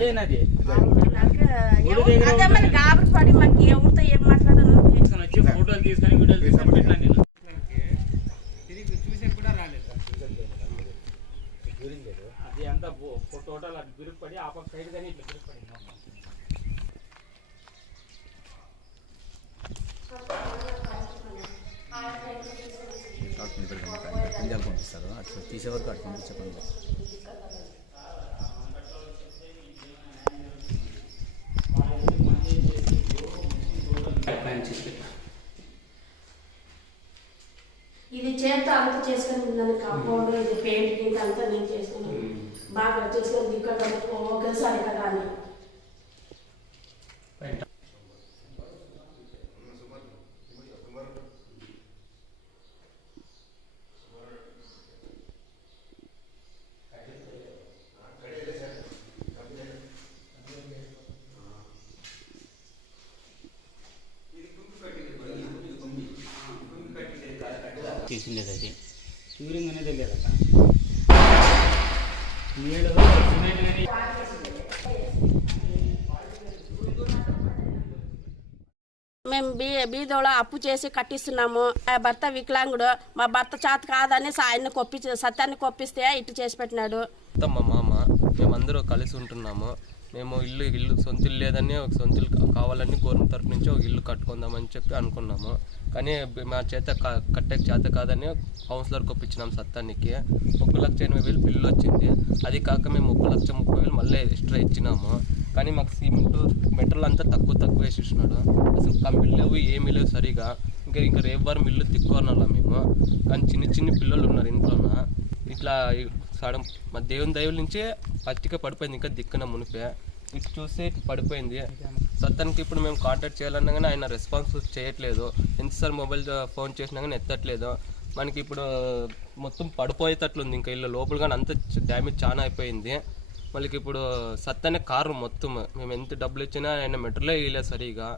అదేనది గాబరి పడి మాకు ఎవరితో ఏం మాట్లాడాలో తీసుకొని వచ్చి ఫోటోలు తీసుకొని వీడియోలు తీసుకొని నేను. తిరిగి చూసే కూడా రాలేదు. అది అంతా టోటల్ అది బిరుకుపడి ఆ పక్క సైడ్ కానీ ఇట్లా బిరుకుపడింది మొత్తం. పంజాబ్ పంపిస్తారు అటు తీసే వరకు అటు పంపించే పని ఇది చేత్తో అంతా చేసుకొని ఉన్నాను కాంపౌండ్ ఇది పెయింట్ గింట్ అంతా నేను చేసుకున్నాను. బాగా చేసుకొని ఇక్కడ ఒకేసారి కదా అని తీసిండేది అది ట్యూరింగ్ అనేది లేదట నీళ్ళు సిమెంట్ కానీ మేము బీ బీదోళ అప్పు చేసి కట్టిస్తున్నాము. మా భర్త వికలాంగుడు మా భర్త చేత కాదని ఆయన్ని కొప్పి సత్యాన్ని కొప్పిస్తే ఇటు చేసి పెట్టినాడు. మా మామ మేమందరూ కలిసి ఉంటున్నాము. మేము ఇల్లు ఇల్లు సొంత ఇల్లు లేదని ఒక సొంత ఇల్లు కావాలని గవర్నమెంట్ తరపు నుంచి ఒక ఇల్లు కట్టుకుందామని చెప్పి అనుకున్నాము. కానీ మా చేత కట్టే చేత కాదని కౌన్సిలర్కి ఒప్పించినాం సత్తానికి. ఒక లక్ష ఎనభై వేలు బిల్లు వచ్చింది. అది కాక మేము ఒక లక్ష ముప్పై వేలు మళ్ళీ ఎక్స్ట్రా ఇచ్చినాము. కానీ మాకు సిమెంట్ మెటీరియల్ అంతా తక్కువ తక్కువ వేసి ఇచ్చినాడు అసలు కంపెనీ లేవు ఏమీ లేవు సరిగా. ఇంకా ఇంకా రేపు వారం ఇల్లు తిక్కున్నాం మేము. కానీ చిన్న చిన్న పిల్లలు ఉన్నారు ఇంట్లోన. ఇట్లా సడన్ మా దేవుని దైవుల నుంచే పత్తిక పడిపోయింది ఇంకా దిక్కున మునిపే. ఇటు చూస్తే ఇటు పడిపోయింది. సత్తానికి ఇప్పుడు మేము కాంటాక్ట్ చేయాలన్నా కానీ ఆయన రెస్పాన్స్ చేయట్లేదు. ఎంతసారి మొబైల్ ఫోన్ చేసినా కానీ ఎత్తట్లేదు. మనకి ఇప్పుడు మొత్తం పడిపోయేటట్లుంది ఇంకా ఇల్లు. లోపల కానీ అంత డ్యామేజ్ చాలా అయిపోయింది. మళ్ళీ ఇప్పుడు సత్తనే కారు మొత్తం. మేము ఎంత డబ్బులు ఇచ్చినా ఆయన మెటర్లే వేయలేదు సరిగా.